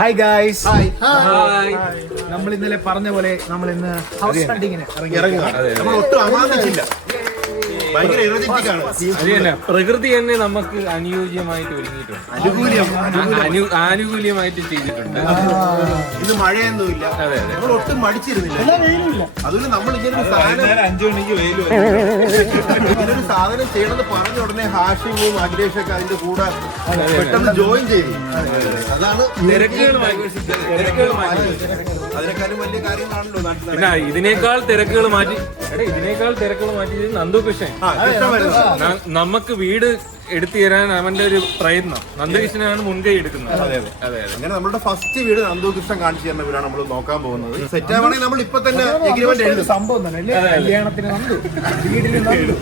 Hi guys. Hi. നമ്മൾ ഇന്നലെ പറഞ്ഞ പോലെ നമ്മൾ ഇന്ന് ഹൗസ് ഹണ്ടിങ്ങിന് നമ്മൾ ഒട്ടും അമാന്തിച്ചില്ല. ഭയങ്കര എനർജറ്റിക് ആണ്. അത് തന്നെ, പ്രകൃതി തന്നെ നമുക്ക് അനുയോജ്യമായിട്ട് ഒരുങ്ങിയിട്ടുണ്ട്, ആനുകൂല്യമായിട്ട് ചെയ്തിട്ടുണ്ട്. ഇത് മഴയൊന്നുമില്ല, നമ്മൾ ഒട്ടും മടിച്ചിരുന്നില്ല. അതുകൊണ്ട് നമ്മൾ ഇങ്ങനെ ഒരു സാധനം 5 മണിക്ക് വെയിൽ ഇങ്ങനൊരു സാധനം ചെയ്യണമെന്ന് പറഞ്ഞ ഉടനെ ഹാഷിങ്ങും അഖിലേഷൊക്കെ അതിന്റെ കൂടെ പെട്ടെന്ന് ജോയിൻ ചെയ്തു. അതാണ് അതിനെക്കാളും വലിയ കാര്യങ്ങളാണല്ലോ നാട്ടിൽ. പിന്നെ ഇതിനേക്കാൾ തിരക്കുകൾ മാറ്റി നന്ദു കൃഷ്ണൻ നമുക്ക് വീട് എടുത്തു തരാൻ അവന്റെ ഒരു പ്രയത്നം. നന്ദകൃഷ്ണനാണ് മുൻകൈ എടുക്കുന്നത്. അതെ. അങ്ങനെ നമ്മുടെ ഫസ്റ്റ് വീട് നന്ദുകൃഷ്ണൻ കാണിച്ചു തരുന്ന വീടാണ് നമ്മൾ നോക്കാൻ പോകുന്നത്. സെറ്റ് ആവണമെങ്കിൽ നമ്മൾ ഇപ്പൊ തന്നെ എഗ്രിമെന്റ് എഴുതും. സംഭവം തന്നെ കല്യാണത്തിന് നന്ദു, വീടിന് നന്ദു,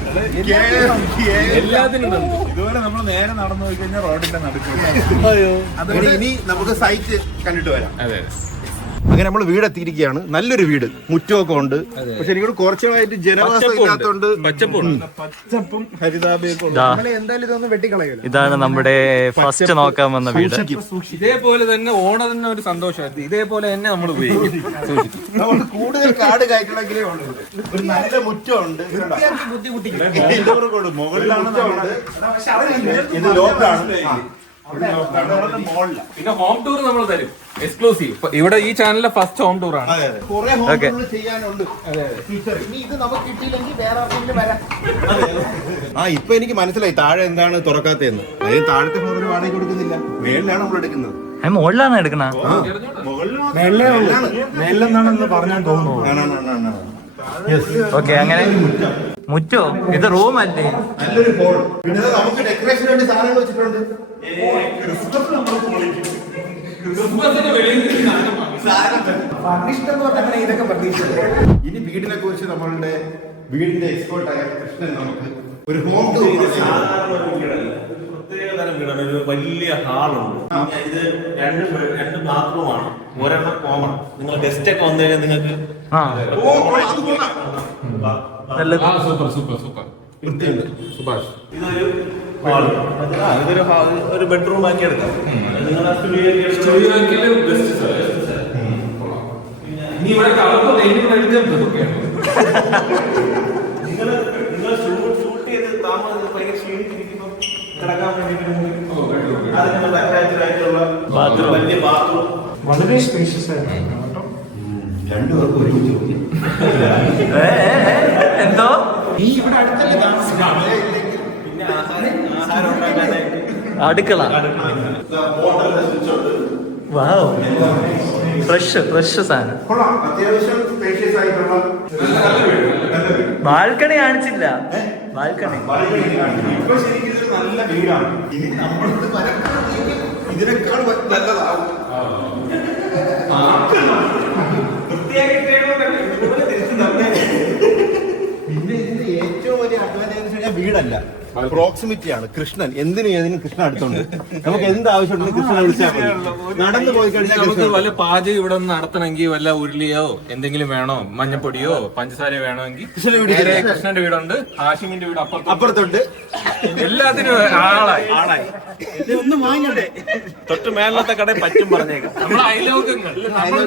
എല്ലാത്തിനും നന്ദു. ഇതുപോലെ നമ്മൾ നേരെ നടന്നു പോയി കഴിഞ്ഞാൽ റോഡിന്റെ നടുക്ക്. അതുകൊണ്ട് ഇനി നമുക്ക് സൈറ്റ് കണ്ടിട്ട് വരാം. അതെ. അങ്ങനെ നമ്മൾ വീട് എത്തിയിരിക്കുകയാണ്. നല്ലൊരു വീട്, മുറ്റമൊക്കെ ഉണ്ട്. പക്ഷെ എനിക്കൊരു കുറച്ചായിട്ട് ജനവാസം ഇല്ലാത്തോണ്ട് പച്ചപ്പും ഹരിതാപയൊക്കെ എന്തായാലും ഇതൊന്നും വെട്ടിക്കളയൂല. ഇതാണ് നമ്മുടെ ഫസ്റ്റ് നോക്കാൻ വന്ന വീട്. ഇതേപോലെ തന്നെ ഓണത്തിന് ഒരു സന്തോഷമായിരുന്നു. ഇതേപോലെ തന്നെ നമ്മൾ ഉപയോഗിക്കും. നമ്മൾ കൂടുതൽ കാട് കയറ്റണമെങ്കിലേ ഉള്ളൂ. ഒരു നല്ല മുറ്റമുണ്ട്. മുകളിലാണ് ഇത് ലോക്കാണ്. പിന്നെ ഹോം ടൂർ നമ്മൾ തരും, എക്സ്ക്ലൂസീവ്. ഇവിടെ ഈ ചാനലിലെ ഫസ്റ്റ് ഹോം ടൂർ ആണ്. കുറെ ഹോം ടൂർ ചെയ്യാനുണ്ട്. ഇനി ഇത് നമുക്ക് കിട്ടിയില്ലെങ്കിൽ വേറെ ആർക്കെങ്കിലും വരാം. ഇപ്പൊ എനിക്ക് മനസ്സിലായി താഴെ എന്താണ് തുറക്കാത്തതെന്ന്. അതായത് താഴത്തെ ഫ്ലോറിൽ വാടക കൊടുക്കുന്നില്ല, മേളിലാണ് നമ്മൾ എടുക്കുന്നത്. മുകളിലാണ് എടുക്കണ. മേലെന്നാണെന്ന് പറഞ്ഞാൽ തോന്നുന്നു. ഓക്കെ, അങ്ങനെ മുറ്റോ? ഇത് റൂം അല്ലേ? നല്ലൊരു ഹോൾ. പിന്നെ നമുക്ക് ഡെക്കറേഷൻ വേണ്ടി സാധനങ്ങൾ വെച്ചിട്ടുണ്ട്. ഇതൊക്കെ പ്രതീക്ഷിച്ചത്. ഇനി വീടിനെ കുറിച്ച് നമ്മളുടെ വീടിന്റെ എക്സ്പേർട്ടായ കൃഷ്ണൻ നമുക്ക് ഒരു ഹോം ടൂർ. പ്രത്യേകതരം വീടാണ്. ഒരു വലിയ ഹാളുണ്ട്. ഇത് രണ്ട് ബാത്റൂമാണ്, ഒരെണ്ണം കോമൺ. നിങ്ങൾ ഗസ്റ്റ് ഒക്കെ വന്നു കഴിഞ്ഞാൽ നിങ്ങൾക്ക് ഇതൊരു ഒരു ബെഡ്റൂം ആക്കി എടുക്കാം. നിങ്ങൾ ഷൂട്ട് ചെയ്ത് താമസം ഭയങ്കര ക്ഷീണിച്ചിരിക്കുമ്പോൾ കിടക്കാൻ വേണ്ടിയിട്ടുള്ള വലിയ ബാത്റൂം, വളരെ സ്പേഷ്യസ് ആയിരുന്നു. രണ്ടുപേർക്കും ഒരുമിച്ച് എന്തോ പിന്നെ ആഹാരം ഉണ്ടാക്കാനായിട്ട് അടുക്കള. വാവ്, ഫ്രഷ് സാധനം. അത്യാവശ്യം സ്പേഷ്യസ് ആയിട്ടുള്ള ബാൽക്കണി കാണിച്ചില്ല. ബാൽക്കണി ഇപ്പൊ ശരിക്കും ഇതൊരു നല്ല വീടാണ്. ഇനി നമ്മൾക്ക് ഇതിനേക്കാൾ നല്ലതാവും. പിന്നെ ഇതിന്റെ ഏറ്റവും വലിയ അഡ്വാൻറ്റേജ് എന്ന് വെച്ചാൽ വീടല്ല, പ്രോക്സിമിറ്റി ആണ്. കൃഷ്ണൻ ഏതിനും കൃഷ്ണൻ അടുത്തുണ്ട്. നമുക്ക് എന്ത് ആവശ്യമുണ്ടെങ്കിലും കൃഷ്ണനെ വിളിച്ചാൽ മതി. നടന്നു പോയി കഴിഞ്ഞാൽ നമുക്ക് വല്ല പാചകം ഇവിടെ നിന്ന് നടത്തണമെങ്കിൽ വല്ല ഉരുളിയോ എന്തെങ്കിലും വേണോ, മഞ്ഞപ്പൊടിയോ പഞ്ചസാര വേണമെങ്കിൽ കൃഷ്ണന്റെ വീടുണ്ട്. ഹാഷിമിന്റെ വീട് അപ്പുറത്തുണ്ട്. എല്ലാത്തിനും ആളായി. ഒന്നും വാങ്ങണ്ടേ? തൊട്ട് മേലത്തെ കടയിൽ പറ്റും പറഞ്ഞേക്കാം. നമ്മളെ അയലോകങ്ങൾ നമ്മള്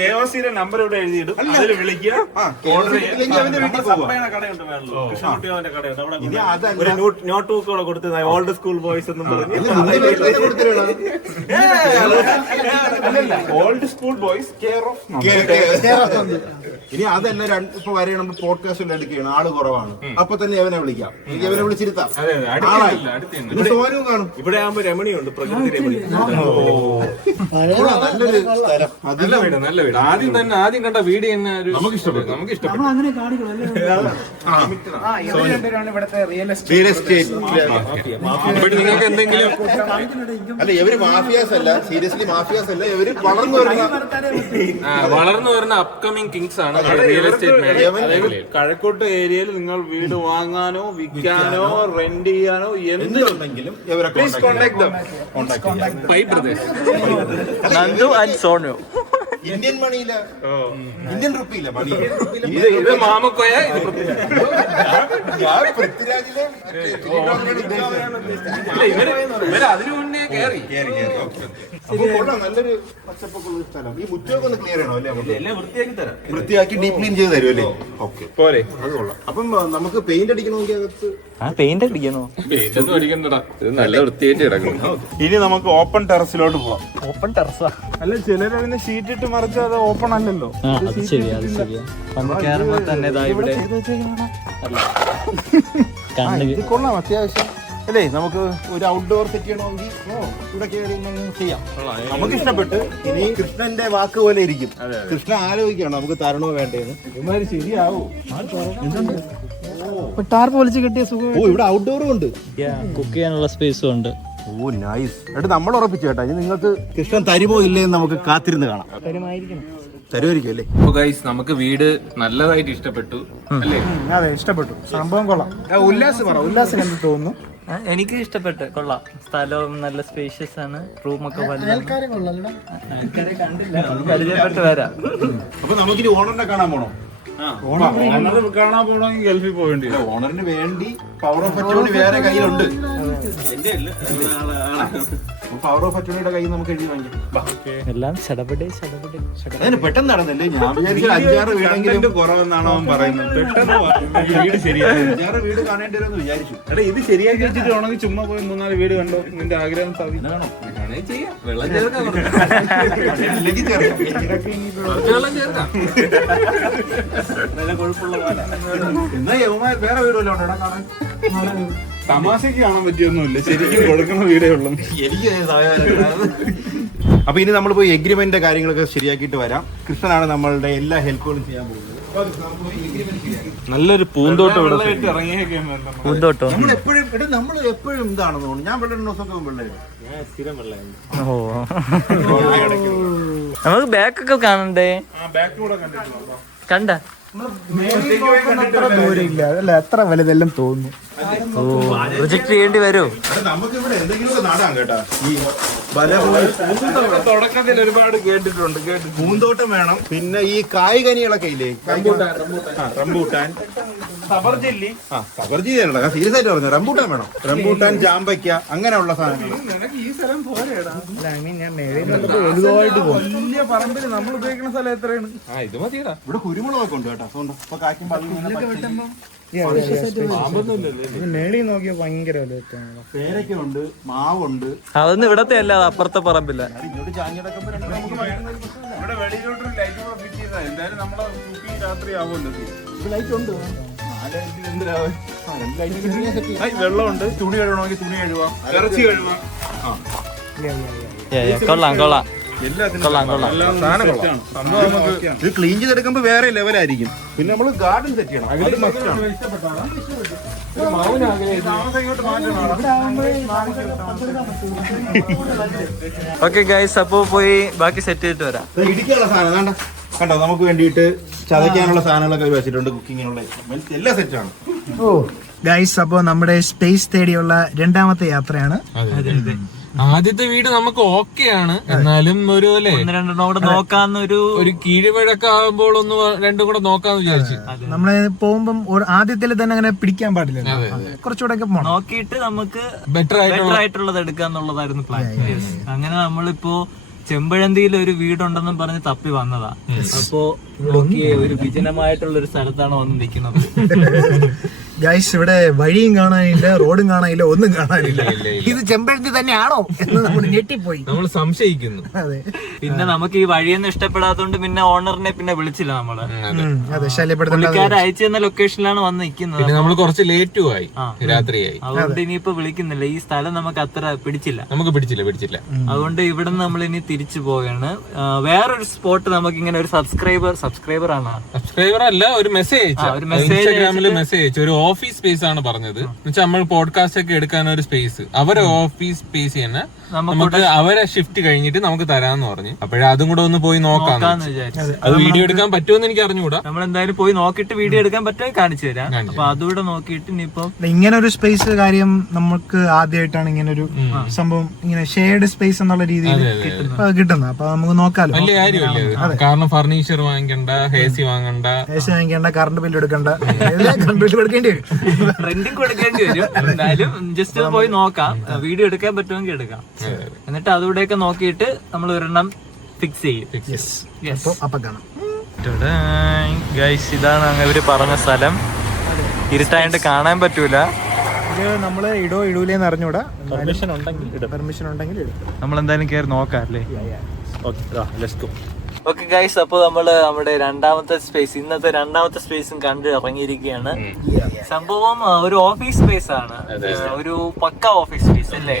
KOC നമ്പർ ഇവിടെ എഴുതിയിടും. അതിൽ വിളിക്കുക, ഓർഡർ ചെയ്യാം. കടയുണ്ട് മേളിൽ, കൃഷ്ണകുട്ടിയുടെ കടയുണ്ട്. അവിടെ ഒരു നോട്ട് ബുക്ക് കൂടെ കൊടുത്ത് ഓൾഡ് സ്കൂൾ ബോയ്സ് എന്നും പറഞ്ഞു. Old school boys care of. ഇനി അതല്ല, ഇപ്പൊ വരെ നമ്മൾ പോഡ്കാസ്റ്റ് എടുക്കുകയാണ്, ആള് കുറവാണ്. അപ്പൊ തന്നെ അവനെ വിളിക്കാം, അവനെ വിളിച്ചിരുത്താം. സോനും കാണും. ഇവിടെ ആകുമ്പോ രമണിയുണ്ട്, പ്രകൃതി രമണി. നല്ലൊരു സ്ഥലം. നല്ല വീട്. ആദ്യം കണ്ട വീട് തന്നെ നമുക്ക് ഇഷ്ടപ്പെട്ടു. ഇവിടുത്തെ റിയൽ റിയൽ എസ്റ്റേറ്റ്. നിങ്ങൾക്ക് എന്തെങ്കിലും അല്ല, ഇവര് മാഫിയാസ് അല്ല, സീരിയസ്ലി മാഫിയാസ് അല്ല. ഇവര് വളർന്നു വരുന്ന അപ്കമിങ് കിങ്സ് ആണ് റിയൽ എസ്റ്റേറ്റ് മേഖല. കഴക്കൂട്ട് ഏരിയയിൽ നിങ്ങൾ വീട് വാങ്ങാനോ വിൽക്കാനോ റെന്റ് ചെയ്യാനോ എന്തുണ്ടെങ്കിലും ഇവരെ Pai brothers, Nandu and Sonu. Indian മണിയില, ഇന്ത്യൻ റുപ്പിയില്ല മണി. ഇത് മാമക്കോയ, പൃഥ്വിരാജിലെ ഇവര് അതിനു മുന്നേ കേറി. അപ്പൊ കൊള്ളാം, നല്ലൊരു പച്ചപ്പൊക്കെ ഉള്ള സ്ഥലം. ഈ മുറ്റമൊക്കെ ഒന്ന് ക്ലിയർ ചെയ്യണോ അല്ലേ? നമുക്ക് എല്ലാം വൃത്തിയാക്കി തരാം. വൃത്തിയാക്കി ഡീപ് ക്ലീൻ ചെയ്ത് തരും അല്ലേ? ഓക്കെ, പോരെ. അത് കൊള്ളാം. അപ്പം നമുക്ക് പെയിന്റ് അടിക്കണമെങ്കിൽ അകത്ത് പെയിന്റ് അടിക്കണോ? പെയിന്റൊന്നും അടിക്കണ്ടടാ, ഇത് നല്ല വൃത്തിയായിട്ട് കിടക്കണം. ഇനി നമുക്ക് ഓപ്പൺ ടെറസിലോട്ട് പോവാം. ഓപ്പൺ ടെറസാ? അല്ല, ചിലരതിന് ഷീറ്റ് ഇട്ട് മറിച്ച് അത് ഓപ്പൺ അല്ലല്ലോ. അത് ശരിയാ, അത് ശരിയാ. നമ്മൾ കയറുമ്പോ തന്നെ ഇതാ ഇവിടെ കണ്ണ് ഇത് കൊള്ളാം അത്യാവശ്യം അല്ലേ? നമുക്ക് ഒരു ഔട്ട്ഡോർ സെറ്റ് ചെയ്യണമെങ്കിൽ ഇവിടെ കയറി ചെയ്യാം. നമുക്ക് ഇഷ്ടപ്പെട്ട്. ഇനി കൃഷ്ണന്റെ വാക്ക് പോലെ ഇരിക്കും. കൃഷ്ണ ആലോചിക്കണം നമുക്ക് തരണോ വേണ്ടേന്ന്. ഇവന്മാര് ശരിയാവോ? ടാർപ്പ് വലിച്ചു കിട്ടിയ സുഖം. ഓ, ഇവിടെ ഔട്ട്ഡോറും ഉണ്ട്, കുക്ക് ചെയ്യാനുള്ള സ്പേസും ഉണ്ട്. ഓ നൈസ്. എന്നിട്ട് നമ്മൾ ഉറപ്പിച്ചു കേട്ടാ, ഇനി നിങ്ങൾക്ക് കൃഷ്ണൻ തരുമോ ഇല്ലേന്ന് നമുക്ക് കാത്തിരുന്ന് കാണാം. തരുമായിരിക്കും അല്ലേ? അപ്പൊ ഗൈസ്, നമുക്ക് വീട് നല്ലതായിട്ട് ഇഷ്ടപ്പെട്ടു അല്ലേ? അതെ, ഇഷ്ടപ്പെട്ടു. സംഭവം കൊള്ളാം. ഉല്ലാസ് കണ്ടിട്ട് തോന്നുന്നു. എനിക്ക് ഇഷ്ടപ്പെട്ട്, കൊള്ളാം. സ്ഥലവും നല്ല സ്പേഷ്യസ് ആണ്, റൂമൊക്കെ ആൾക്കാരെ കൊള്ളാം. ആൾക്കാരെ കണ്ടില്ല, പരിചയപ്പെട്ട് വരാം. അപ്പൊ നമുക്കിനി ഓണറിനെ കാണാൻ പോണോ? ഓണർ കാണാൻ പോകണമെങ്കിൽ ഗൾഫിൽ പോകേണ്ടി വരും. ഓണറിന് വേണ്ടി പവർ ഓഫ് അറ്റോർണി വേറെ കയ്യിലുണ്ട്. പവർ ഓഫ് അറ്റോർണിയുടെ കയ്യിൽ നമുക്ക് എഴുതി വാങ്ങിക്കാം. എല്ലാം ചടപടേ. അതിന് പെട്ടെന്ന് നടന്നല്ലേ? ഞാൻ വിചാരിച്ചു 5-6 വീടെങ്കിലും കുറവെന്നാണ് അവൻ പറയുന്നത്. പെട്ടെന്ന് വീട് ശരിയായി. 5-6 വീട് കാണേണ്ടി വരുമെന്ന് വിചാരിച്ചു. എടാ, ഇത് ശരിയാക്കി വെച്ചിട്ട് വേണമെങ്കിൽ ചുമ്മാ പോയി 3-4 വീട് കണ്ടോ, നിന്റെ ആഗ്രഹം സാധിക്കണം. വെള്ളം ചേർക്കാം, ഇല്ലെങ്കിൽ ചേർക്കാം. വെള്ളം ചേർക്കാം. എന്നാ യവന്മാർ വേറെ വീടുമല്ലോ ഉണ്ടോ കാണാൻ? തമാശക്ക് കാണാൻ പറ്റിയൊന്നുമില്ല, ശരിക്കും കൊടുക്കുന്ന വീടേ ഉള്ളൂ. എനിക്ക് അപ്പൊ ഇനി നമ്മൾ പോയി എഗ്രിമെന്റിന്റെ കാര്യങ്ങളൊക്കെ ശരിയാക്കിയിട്ട് വരാം. കൃഷ്ണനാണ് നമ്മളുടെ എല്ലാ ഹെൽപ്പുകളും ചെയ്യാൻ പോകുന്നത്. നല്ലൊരു പൂന്തോട്ടം ഇവിടെ. പൂന്തോട്ടോ? നമ്മൾ എപ്പോഴും ഇതാണെന്ന് തോന്നുന്നു. ഞാൻ വെള്ളം ദിവസമൊക്കെ വെള്ളം ഓ, നമുക്ക് ബാക്കൊക്കെ കാണണ്ടേ? കണ്ട ദൂരമില്ല, അതല്ല എത്ര വലുതെല്ലാം തോന്നുന്നു. ഓ, പ്രൊജക്ട് ചെയ്യേണ്ടി വരുമോ? നമുക്ക് ഇവിടെ എന്തെങ്കിലും നടാം കേട്ടാ. ഈ തുടക്കത്തിൽ ഒരുപാട് കേട്ടിട്ടുണ്ട്. പൂന്തോട്ടം വേണം. പിന്നെ ഈ കായ്കനികളൊക്കെ ഇല്ലേ? റംബൂട്ടാൻ, സബർജില്ലി. സബർജി സീരിയസ് ആയിട്ട് പറഞ്ഞു. റംബൂട്ടാൻ വേണം. റംബൂട്ടാൻ, ജാമ്പയ്ക്ക, അങ്ങനെയുള്ള സാധനങ്ങൾ. ഈ സ്ഥലം പോരെടാ. ഞാൻ വലുതായിട്ട് വലിയ പറമ്പിൽ നമ്മൾ ഉപയോഗിക്കുന്ന സ്ഥലം എത്രയാണ്? ഇത് മതിയടാ. ഇവിടെ കുരുമുളകൊക്കെ ഉണ്ട് കേട്ടോ. അതുകൊണ്ട് ഇപ്പൊ കായ്ക്കുമ്പോൾ മേളി നോക്കിയ ഭയങ്കര പേരൊക്കെ ഉണ്ട്, മാവുണ്ട്. അതൊന്നും ഇവിടത്തെ അല്ല, അത് അപ്പുറത്തെ പറമ്പില്ല. ഇങ്ങോട്ട് ചാഞ്ഞിടക്കുമ്പോ ഇവിടെ വെളിയിലോട്ടൊരു ലൈറ്റ് കൂടെ ഫിറ്റ് ചെയ്താൽ എന്തായാലും നമ്മളെ കുക്കിംഗ് രാത്രി ആവുമല്ലോ. ലൈറ്റ് ഉണ്ട്. വെള്ളമുണ്ട്. തുണി കഴുകണമെങ്കിൽ തുണി കഴുകാം, ഇറച്ചി കഴുകാം. കൊള്ളാം. എല്ലാത്തിനും സംഭവം നമുക്ക് ഇത് ക്ലീൻ ചെയ്തെടുക്കുമ്പോ വേറെ ലെവലായിരിക്കും. പിന്നെ നമ്മൾ ഗാർഡൻ സെറ്റ് ചെയ്യണം. അത് മസ്റ്റ് ആണ്. ഓക്കെ ഗൈസ്, അപ്പോ പോയി ബാക്കി സെറ്റ് ചെയ്തിട്ട് വരാം. ഇടിക്കാനുള്ള സാധനം കണ്ടോ, നമുക്ക് വേണ്ടിയിട്ട് ചതയ്ക്കാനുള്ള സാധനങ്ങളൊക്കെ അവർ വെച്ചിട്ടുണ്ട്. കുക്കിങ്ങിനുള്ള എല്ലാ സെറ്റാണ്. ഓ ഗൈസ്, അപ്പോ നമ്മുടെ സ്പേസ് തേടിയുള്ള രണ്ടാമത്തെ യാത്രയാണ്. ആദ്യത്തെ വീട് നമുക്ക് ഓക്കെയാണ്, എന്നാലും ഒരു അല്ലേ രണ്ടെണ്ണം കൂടെ നോക്കാന്നൊരു കീഴ്വഴക്കം ആകുമ്പോൾ ഒന്ന് രണ്ടും കൂടെ നോക്കാന്ന് വിചാരിച്ചു. നമ്മള് പോകുമ്പം ആദ്യത്തിൽ തന്നെ അങ്ങനെ പിടിക്കാൻ പാടില്ല, കുറച്ചുകൂടെ ഒക്കെ പോണം. നോക്കിയിട്ട് നമുക്ക് ബെറ്റർ ആയിട്ടുള്ളത് എടുക്കാന്നുള്ളതായിരുന്നു പ്ലാൻ. അങ്ങനെ നമ്മളിപ്പോ ചെമ്പഴന്തിയിൽ ഒരു വീടുണ്ടെന്നും പറഞ്ഞ് തപ്പി വന്നതാ. അപ്പോ നോക്കിയേ, ഒരു വിജനമായിട്ടുള്ള ഒരു സ്ഥലത്താണ് വന്ന് നിൽക്കുന്നത്. ഗൈസ്, ഇവിടെ വഴിയും കാണാനില്ല, റോഡും കാണാനില്ല, ഒന്നും കാണാനില്ല. ഇത് ചെമ്പഴന്തി തന്നെയാണോ എന്ന് നമ്മൾ ഞെട്ടിപ്പോയി. നമ്മൾ സംശയിക്കുന്നു. അതെ, പിന്നെ നമുക്ക് ഈ വഴിയൊന്നും ഇഷ്ടപ്പെടാത്തോണ്ട് പിന്നെ ഓണറിനെ പിന്നെ വിളിച്ചില്ല നമ്മള്. അതെ, ശല്യപ്പെടുത്തേണ്ട. പുള്ളിക്കാരെ അയച്ചു തന്ന ലൊക്കേഷനിലാണ് വന്ന് നിൽക്കുന്നത്. പിന്നെ നമ്മൾ കുറച്ച് ലേറ്റും ആയി, രാത്രിയായി. അതുകൊണ്ട് ഇനിയിപ്പോ വിളിക്കുന്നില്ല. ഈ സ്ഥലം നമുക്ക് അത്ര പിടിച്ചില്ല. നമുക്ക് പിടിച്ചില്ല. അതുകൊണ്ട് ഇവിടെ നിന്ന് നമ്മൾ ഇനി തിരിച്ചു പോവുകയാണ്. വേറൊരു സ്പോട്ട് നമുക്ക് ഇങ്ങനെ ഒരു സബ്സ്ക്രൈബർ അല്ല, ഒരു മെസ്സേജ് ഇൻസ്റ്റാഗ്രാമിൽ മെസ്സേജ് അയച്ചു. ഒരു ഓഫീസ് സ്പേസ് ആണ് പറഞ്ഞത്. എന്നുവെച്ചാൽ നമ്മൾ പോഡ്കാസ്റ്റ് ഒക്കെ എടുക്കാൻ ഒരു സ്പേസ്, അവരെ ഓഫീസ് സ്പേസ് തന്നെ നമുക്ക് അവരെ ഷിഫ്റ്റ് കഴിഞ്ഞിട്ട് നമുക്ക് തരാന്ന് പറഞ്ഞു. അപ്പോഴേ അതും കൂടെ ഒന്ന് പോയി നോക്കാന്ന് വിചാരിച്ചു. അത് വീഡിയോ എടുക്കാൻ പറ്റുമെന്ന് എനിക്ക് അറിഞ്ഞുകൂടാ. നമ്മൾ എന്തായാലും പോയി നോക്കിയിട്ട് വീഡിയോ എടുക്കാൻ പറ്റുമോ കാണിച്ചു തരാം. അപ്പൊ അതുകൂടെ നോക്കിയിട്ട് ഇനിയിപ്പോ ഇങ്ങനെ ഒരു സ്പേസ് കാര്യം നമുക്ക് ആദ്യമായിട്ടാണ് ഇങ്ങനെ ഒരു സംഭവം, ഇങ്ങനെ ഷെയർഡ് സ്പേസ് എന്നുള്ള രീതിയിൽ കിട്ടുന്നത്. അപ്പൊ നമുക്ക് നോക്കാലോ. വലിയ കാര്യമല്ലേ അത്? കാരണം ഫർണിച്ചർ വാങ്ങിക്കണ്ട, AC വാങ്ങണ്ട, കറണ്ട് ബില്ല് എടുക്കണ്ട, കറണ്ട് ബില്ല് കൊടുക്കേണ്ടി വരും. റെന്റിങ് കൊടുക്കേണ്ടി വരും. എന്നാലും ജസ്റ്റ് പോയി നോക്കാം, വീഡിയോ എടുക്കാൻ പറ്റുമെങ്കിൽ എടുക്കാം. എന്നിട്ട് അതുകൂടെയൊക്കെ നോക്കിയിട്ട് നമ്മൾ ഒരെണ്ണം ഫിക്സ് ചെയ്യും. അപ്പൊ കാണാം. ഗൈസ്, ഇതാണ് ഇവര് പറഞ്ഞ സ്ഥലം. ഇരുട്ടായിട്ട് കാണാൻ പറ്റൂല. ഇത് നമ്മള് ഇടൂലെന്ന് അറിഞ്ഞൂടാ. പെർമിഷൻ ഉണ്ടെങ്കിൽ നമ്മൾ എന്തായാലും കയറി നോക്കാം അല്ലേ? ഓക്കെ ഗൈസ്, അപ്പൊ നമ്മള് നമ്മുടെ ഇന്നത്തെ രണ്ടാമത്തെ സ്പേസും കണ്ട് ഇറങ്ങിയിരിക്കുകയാണ്. സംഭവം ഒരു ഓഫീസ് സ്പേസ് ആണ്, ഒരു പക്ക ഓഫീസ് സ്പേസ് അല്ലേ?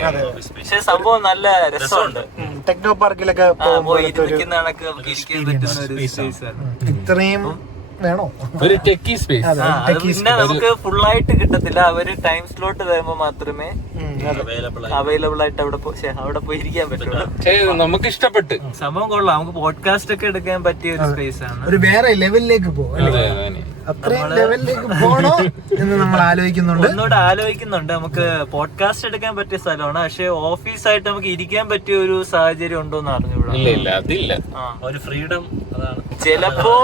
പക്ഷെ സംഭവം നല്ല രസമുണ്ട്. ടെക്നോ പാർക്കിലൊക്കെ പോയി ഇരിക്കുന്ന കണക്ക് നമുക്ക് ഇരിക്കാൻ പറ്റുന്ന ഒരു സ്പേസ് ആണ്. ഇത്രയും വേണോ? ഒരു ടെക്കി സ്പേസ്. പിന്നെ നമുക്ക് ഫുള്ളായിട്ട് കിട്ടത്തില്ല. അവര് ടൈം സ്ലോട്ട് തരുമ്പോ മാത്രമേ അവൈലബിൾ ആയിട്ട് അവിടെ പോയി ഇരിക്കാൻ പറ്റുള്ളൂ. നമുക്ക് ഇഷ്ടപ്പെട്ട് സംഭവം കൊള്ളാം. നമുക്ക് പോഡ്കാസ്റ്റ് ഒക്കെ എടുക്കാൻ പറ്റിയ ഒരു സ്പേസ് ആണ്. ഒരു വേറെ ലെവലിലേക്ക് പോകും. അത്രയും ലെവലിലേക്ക് പോകണോ എന്ന് നമ്മൾ ആലോചിക്കുന്നുണ്ട്. ഒന്നുകൂടെ ആലോചിക്കുന്നുണ്ട്. നമുക്ക് പോഡ്കാസ്റ്റ് എടുക്കാൻ പറ്റിയ സ്ഥലമാണ്, പക്ഷെ ഓഫീസായിട്ട് നമുക്ക് ഇരിക്കാൻ പറ്റിയ ഒരു സാഹചര്യം ഉണ്ടോന്ന് അറിഞ്ഞൂടാ. ഒരു ഫ്രീഡം അതാണ്. ചിലപ്പോ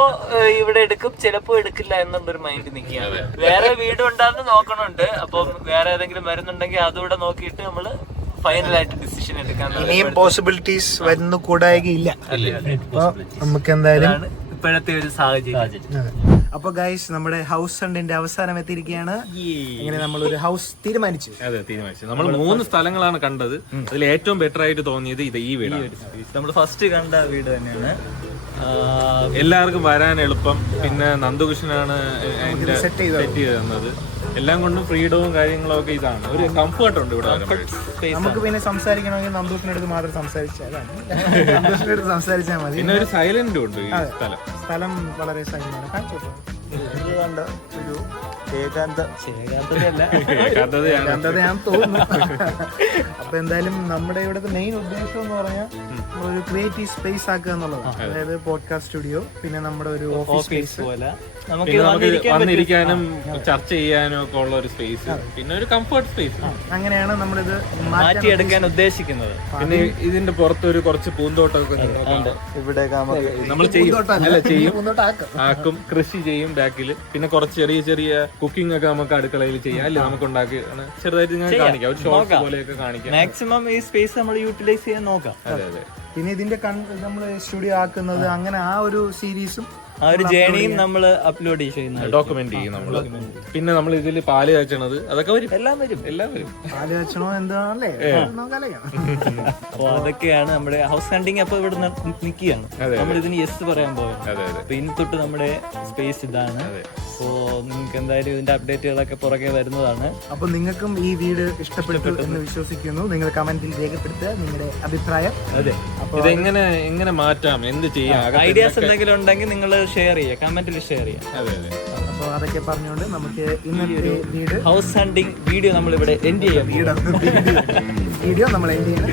ഇവിടെ എടുക്കും, ചിലപ്പോ എടുക്കില്ല എന്നുള്ളൊരു മൈൻഡ് നിൽക്കുകയാണ്. വേറെ വീട് ഉണ്ടാകുന്ന നോക്കണുണ്ട്. അപ്പം വേറെ ഏതെങ്കിലും വരുന്നുണ്ടെങ്കിൽ അതുകൂടെ നോക്കിയിട്ട് നമ്മള് ഫൈനലായിട്ട് ഡിസിഷൻ എടുക്കാൻ. ഇനിയും പോസിബിലിറ്റീസ് വരുന്നു കൂടായില്ല. അപ്പൊ നമുക്ക് എന്തായാലും ഇപ്പോഴത്തെ ഒരു സാഹചര്യം. അപ്പൊ ഗൈസ്, നമ്മുടെ ഹൗസ് ഹണ്ടിന്റെ അവസാനം എത്തിയിരിക്കുകയാണ്. ഇങ്ങനെ നമ്മളൊരു ഹൗസ് തീരുമാനിച്ചു. അതെ, തീരുമാനിച്ചു. നമ്മൾ 3 സ്ഥലങ്ങളാണ് കണ്ടത്. അതിൽ ഏറ്റവും ബെറ്റർ ആയിട്ട് തോന്നിയത് ഈ വീടാണ്. നമ്മൾ ഫസ്റ്റ് കണ്ട വീട് തന്നെയാണ്. എല്ലാവർക്കും വരാൻ എളുപ്പം. പിന്നെ നന്ദുകൃഷ്ണനാണ് സെറ്റ് ചെയ്ത് തന്നത്. എല്ലാം കൊണ്ടും ഫ്രീഡവും കാര്യങ്ങളും ഒക്കെ ഇതാണ്. ഒരു കംഫർട്ട് ഉണ്ട് ഇവിടെ. നമുക്ക് പിന്നെ സംസാരിക്കണമെങ്കിൽ നന്ദൂഷിനടുത്ത് മാത്രം സംസാരിച്ചാൽ മതി. പിന്നെ ഒരു സൈലന്റും ഉണ്ട് ഈ സ്ഥലം വളരെ സൈലന്റ് കണ്ട ഒരു ഞാൻ തോന്നുന്നു. അപ്പൊ എന്തായാലും നമ്മുടെ ഇവിടുത്തെ മെയിൻ ഉദ്ദേശം എന്ന് പറഞ്ഞാൽ ഒരു ക്രിയേറ്റീവ് സ്പേസ് ആക്കുക എന്നുള്ളതാണ്. അതായത് പോഡ്കാസ്റ്റ് സ്റ്റുഡിയോ, പിന്നെ നമ്മുടെ ഒരു ഓഫീസ് സ്പേസ് പോലെ വന്നിരിക്കാനും ചർച്ച ചെയ്യാനും ഒക്കെ ഉള്ള ഒരു സ്പേസ്, പിന്നെ ഒരു കംഫർട്ട് സ്പേസ്. അങ്ങനെയാണ് നമ്മളിത് മാറ്റിയെടുക്കാൻ ഉദ്ദേശിക്കുന്നത്. പിന്നെ ഇതിന്റെ പുറത്തൊരു കുറച്ച് പൂന്തോട്ടമൊക്കെ ഇവിടെ നമ്മൾ ആക്കും, കൃഷി ചെയ്യും ബാക്കില്. പിന്നെ കുറച്ച് ചെറിയ ചെറിയ കുക്കിംഗ് ഒക്കെ നമുക്ക് അടുക്കളയിൽ ചെയ്യാം അല്ലെ? നമുക്ക് ഉണ്ടാക്കി ചെറുതായിട്ട് ഞാൻ കാണിക്കാം, ഒരു ഷോപ്പ് പോലെയൊക്കെ കാണിക്കാം. മാക്സിമം ഈ സ്പേസ് നമ്മൾ യൂട്ടിലൈസ് ചെയ്യാൻ നോക്കാം. അതെ അതെ. പിന്നെ ഇതിന്റെ നമ്മൾ സ്റ്റുഡിയോ ആക്കുന്നത്, അങ്ങനെ ആ ഒരു സീരീസും ആ ഒരു ജേണിയും നമ്മൾ അപ്ലോഡ് ചെയ്യുന്നത്, ഡോക്യുമെന്റ് ചെയ്യും നമ്മള്. പിന്നെ നമ്മൾ ഇതിൽ പാല് കാച്ചണത് അതൊക്കെ വരും. എല്ലാം വരും. പാല് കാച്ചണോ എന്താണല്ലേ? അപ്പൊ അതൊക്കെയാണ് നമ്മുടെ ഹൗസ് ഹണ്ടിങ്. അപ്പൊ ഇവിടെ നിൽക്കുകയാണ് നമ്മൾ. ഇതിന് യെസ് പറയാൻ പോയത്. അപ്പൊ ഇനി തൊട്ട് നമ്മുടെ സ്പേസ് ഇതാണ്. അപ്പോ നിങ്ങൾക്ക് എന്തായാലും ഇതിന്റെ അപ്ഡേറ്റുകളൊക്കെ പുറകെ വരുന്നതാണ്. അപ്പൊ നിങ്ങൾക്കും ഈ വീട് ഇഷ്ടപ്പെട്ടു എന്ന് വിശ്വസിക്കുന്നു. നിങ്ങൾ കമന്റിൽ രേഖപ്പെടുത്തുക നിങ്ങളുടെ അഭിപ്രായം. അതെ, എങ്ങനെ മാറ്റാം, എന്ത് ചെയ്യാം, ഐഡിയാസ് എന്തെങ്കിലും ഉണ്ടെങ്കിൽ നിങ്ങൾ ഷെയർ ചെയ്യുക, കമന്റിൽ ഷെയർ ചെയ്യാം. അപ്പോൾ അതൊക്കെ പറഞ്ഞുകൊണ്ട് നമുക്ക് ഇന്നത്തെ വീട് ഹൗസ് ഹണ്ടിങ് വീഡിയോ നമ്മൾ ഇവിടെ എൻഡ് ചെയ്യാം. വീഡിയോ നമ്മൾ എൻഡ് ചെയ്യാം.